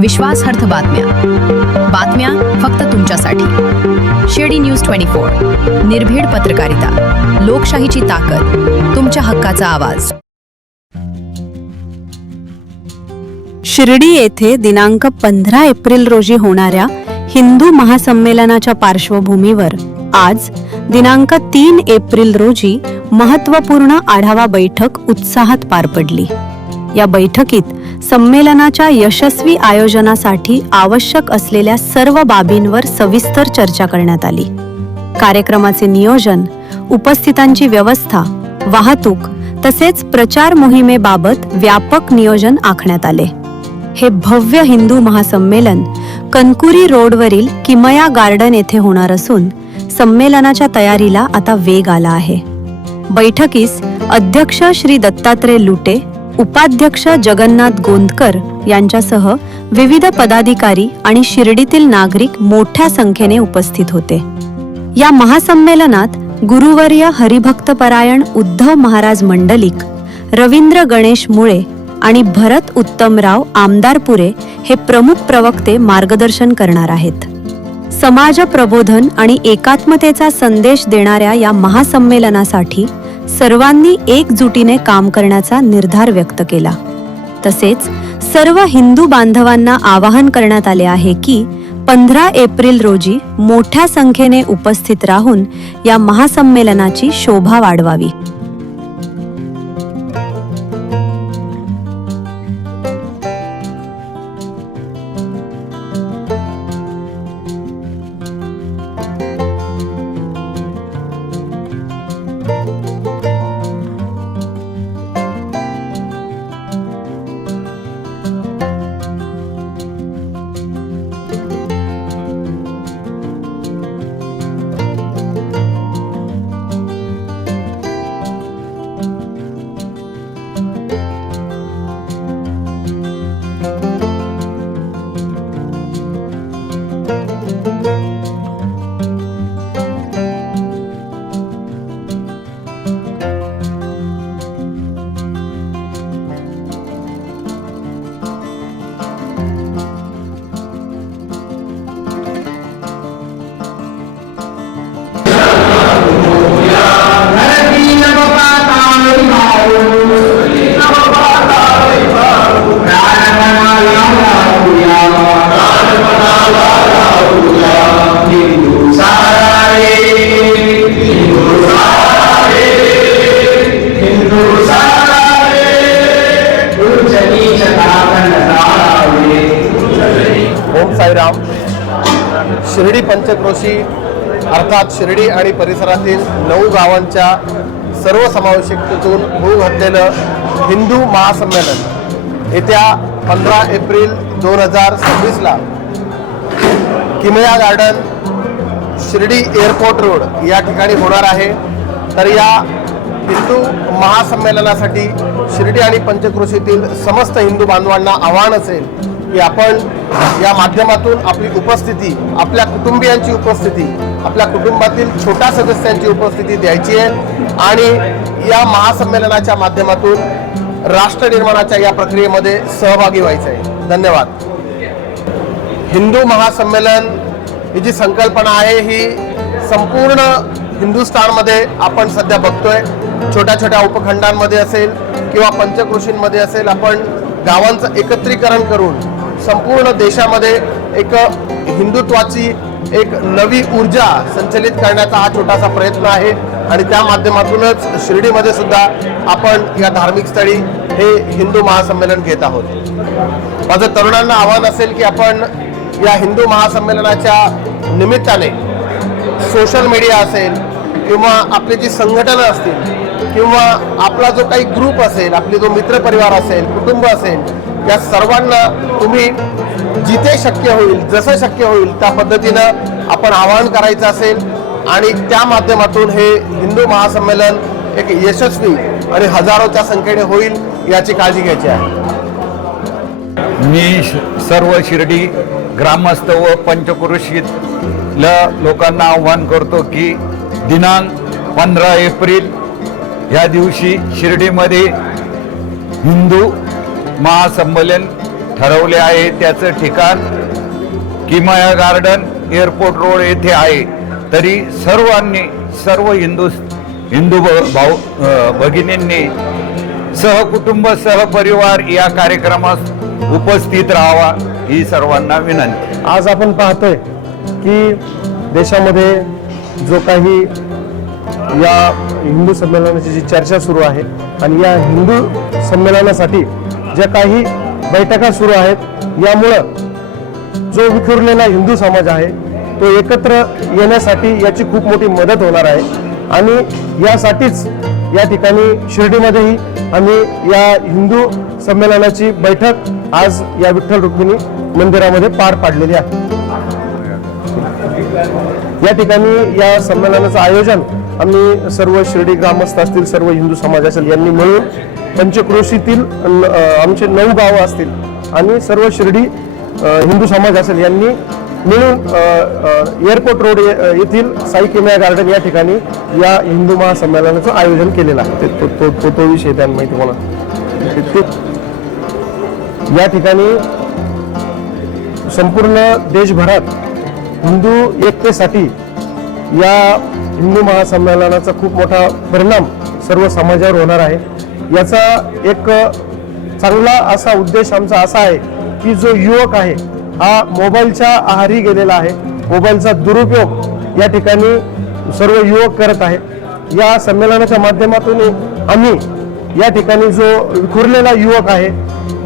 विश्वासार्ह बातम्या फक्त तुमच्यासाठी। शिर्डी न्यूज 24, निर्भीड पत्रकारिता, लोकशाहीची ताकद, तुमच्या हक्काचा आवाज। शिर्डी येथे दिनांक 15 एप्रिल रोजी होणाऱ्या हिंदू महासंमेलनाच्या पार्श्वभूमीवर आज दिनांक 3 एप्रिल रोजी महत्त्वपूर्ण आढावा बैठक उत्साहात पार पडली। या बैठकीत संमेलनाच्या यशस्वी आयोजनासाठी आवश्यक असलेल्या सर्व बाबींवर सविस्तर चर्चा करण्यात आली। कार्यक्रमाचे नियोजन, उपस्थितांची व्यवस्था, वाहतूक तसेच प्रचार मोहिमेबाबत व्यापक नियोजन आखण्यात आले। हे भव्य हिंदू महासंमेलन कनकुरी रोडवरील किमया गार्डन येथे होणार असून संमेलनाच्या तयारीला आता वेग आला आहे। बैठकीस अध्यक्ष श्री दत्तात्रय लुटे, उपाध्यक्ष जगन्नाथ गोंदकर यांच्यासह विविध पदाधिकारी आणि शिर्डीतील नागरिक मोठ्या संख्येने उपस्थित होते। या महासंमेलनात गुरुवर्य हरिभक्तपरायण उद्धव महाराज मंडलिक, रवींद्र गणेश मुळे आणि भरत उत्तमराव आमदारपुरे हे प्रमुख प्रवक्ते मार्गदर्शन करणार आहेत। समाज प्रबोधन आणि एकात्मतेचा संदेश देणाऱ्या या महासंमेलनासाठी सर्वांनी एकजुटीने काम करण्याचा निर्धार व्यक्त केला। तसेच सर्व हिंदू बांधवांना आवाहन करण्यात आले आहे की 15 एप्रिल रोजी मोठ्या संख्येने उपस्थित राहून या महासंमेलनाची शोभा वाढवावी। ओम साईराम। शिर्डी पंचक्रोशी अर्थात शिर्डी आणि परिसरातील 9 गावांच्या सर्व समावेशकतेतून होऊ घातलेलं हिंदू महासंमेलन येत्या 15 एप्रिल 2026ला किमया गार्डन, शिर्डी एअरपोर्ट रोड या ठिकाणी होणार आहे। तर या हिंदू महासंमेलनासाठी शिर्डी आणि पंचक्रोशीतील समस्त हिंदू बांधवांना आवाहन असेल की आपण या माध्यमातून आपली उपस्थिती, आपल्या कुटुंबियांची उपस्थिती, आपल्या कुटुंबातील छोट्या सदस्यांची उपस्थिती द्यायची आहे आणि या महासंमेलनाच्या माध्यमातून राष्ट्र निर्माणाच्या या प्रक्रियेमध्ये सहभागी व्हायचं आहे। धन्यवाद। हिंदू महासंमेलन ही जी संकल्पना आहे ही संपूर्ण हिंदुस्थानमध्ये आपण सध्या बघतोय। छोट्या छोट्या उपखंडांमध्ये असेल किंवा पंचक्रोशींमध्ये असेल, आपण गावांचं एकत्रीकरण करून संपूर्ण देशामध्ये एक हिंदुत्वाची एक नवी ऊर्जा संचलित करण्याचा हा छोटासा प्रयत्न आहे आणि त्या माध्यमातूनच शिर्डीमध्ये सुद्धा आपण या धार्मिक स्थळी हे हिंदू महासंमेलन घेत आहोत। माझं तरुणांना आव्हान असेल की आपण या हिंदू महासंमेलनाच्या निमित्ताने सोशल मीडिया असेल किंवा आपली जी संघटना असतील किंवा आपला जो काही ग्रुप असेल, आपली जो मित्रपरिवार असेल, कुटुंब असेल, या सर्वांना तुम्ही जिथे शक्य होईल, जसं शक्य होईल त्या पद्धतीनं आपण आवाहन करायचं असेल आणि त्या माध्यमातून हे हिंदू महासंमेलन एक यशस्वी आणि हजारोच्या संख्येने होईल याची काळजी घ्यायची आहे। मी सर्व शिर्डी ग्रामस्थ व पंचक्रोशीतल्या लोकांना आव्हान करतो की दिनांक 15 एप्रिल या दिवशी शिर्डीमध्ये हिंदू महासंमेलन ठरवले आहे. त्याचं ठिकाण किमया गार्डन एअरपोर्ट रोड येथे आहे. तरी सर्व हिंदू भाऊ भगिनींनी सहकुटुंब सहपरिवार या कार्यक्रमास उपस्थित राहावा ही सर्वांना विनंती. आज आपण पाहतोय की देशामध्ये जो काही या हिंदू संमेलनाची जी चर्चा सुरू आहे आणि या हिंदू संमेलनासाठी ज्या काही बैठका सुरू आहेत, यामुळं जो विखुरलेला हिंदू समाज आहे तो एकत्र येण्यासाठी याची खूप मोठी मदत होणार आहे. आणि यासाठीच या ठिकाणी शिर्डीमध्येही आम्ही या हिंदू संमेलनाची बैठक आज या विठ्ठल रुक्मिणी मंदिरामध्ये पार पाडलेली आहे. या ठिकाणी या संमेलनाचं आयोजन आम्ही सर्व शिर्डी ग्रामस्थ असतील, सर्व हिंदू समाज असेल यांनी मिळून पंचक्रोशीतील आमचे 9 गावं असतील आणि सर्व शिर्डी हिंदू समाज असेल यांनी मिळून एअरपोर्ट रोड येथील साई किमया गार्डन या ठिकाणी या हिंदू महासंमेलनाचं आयोजन केलेलं आहे. तो विषय त्यांना माहिती मला. या ठिकाणी संपूर्ण देशभरात हिंदू एकतेसाठी या हिंदू महासंमेलनाचा खूप मोठा परिणाम सर्व समाजावर होणार आहे. याचा एक चांगला असा उद्देश आमचा असा आहे की जो युवक आहे हा मोबाईलच्या आहारी गेलेला आहे, मोबाईलचा दुरुपयोग या ठिकाणी सर्व युवक करत आहे. या संमेलनाच्या माध्यमातून आम्ही या ठिकाणी जो विखुरलेला युवक आहे,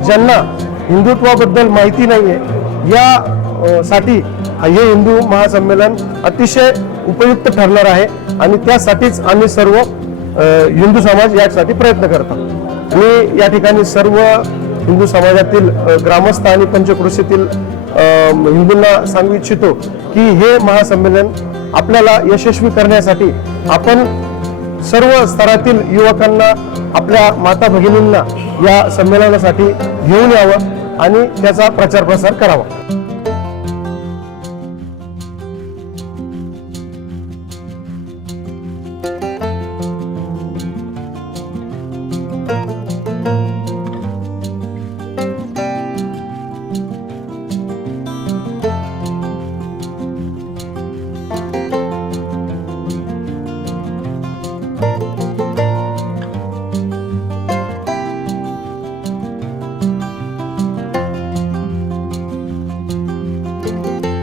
ज्यांना हिंदुत्वाबद्दल माहिती नाही आहे, या साठी हे हिंदू महासंमेलन अतिशय उपयुक्त ठरणार आहे. आणि त्यासाठीच आम्ही सर्व हिंदू समाज यासाठी प्रयत्न करतो. मी या ठिकाणी सर्व हिंदू समाजातील ग्रामस्थ आणि पंचक्रोशीतील हिंदूंना सांगू इच्छितो की हे महासंमेलन आपल्याला यशस्वी करण्यासाठी आपण सर्व स्तरातील युवकांना, आपल्या माता भगिनींना या संमेलनासाठी घेऊन यावं आणि त्याचा प्रचार प्रसार करावा.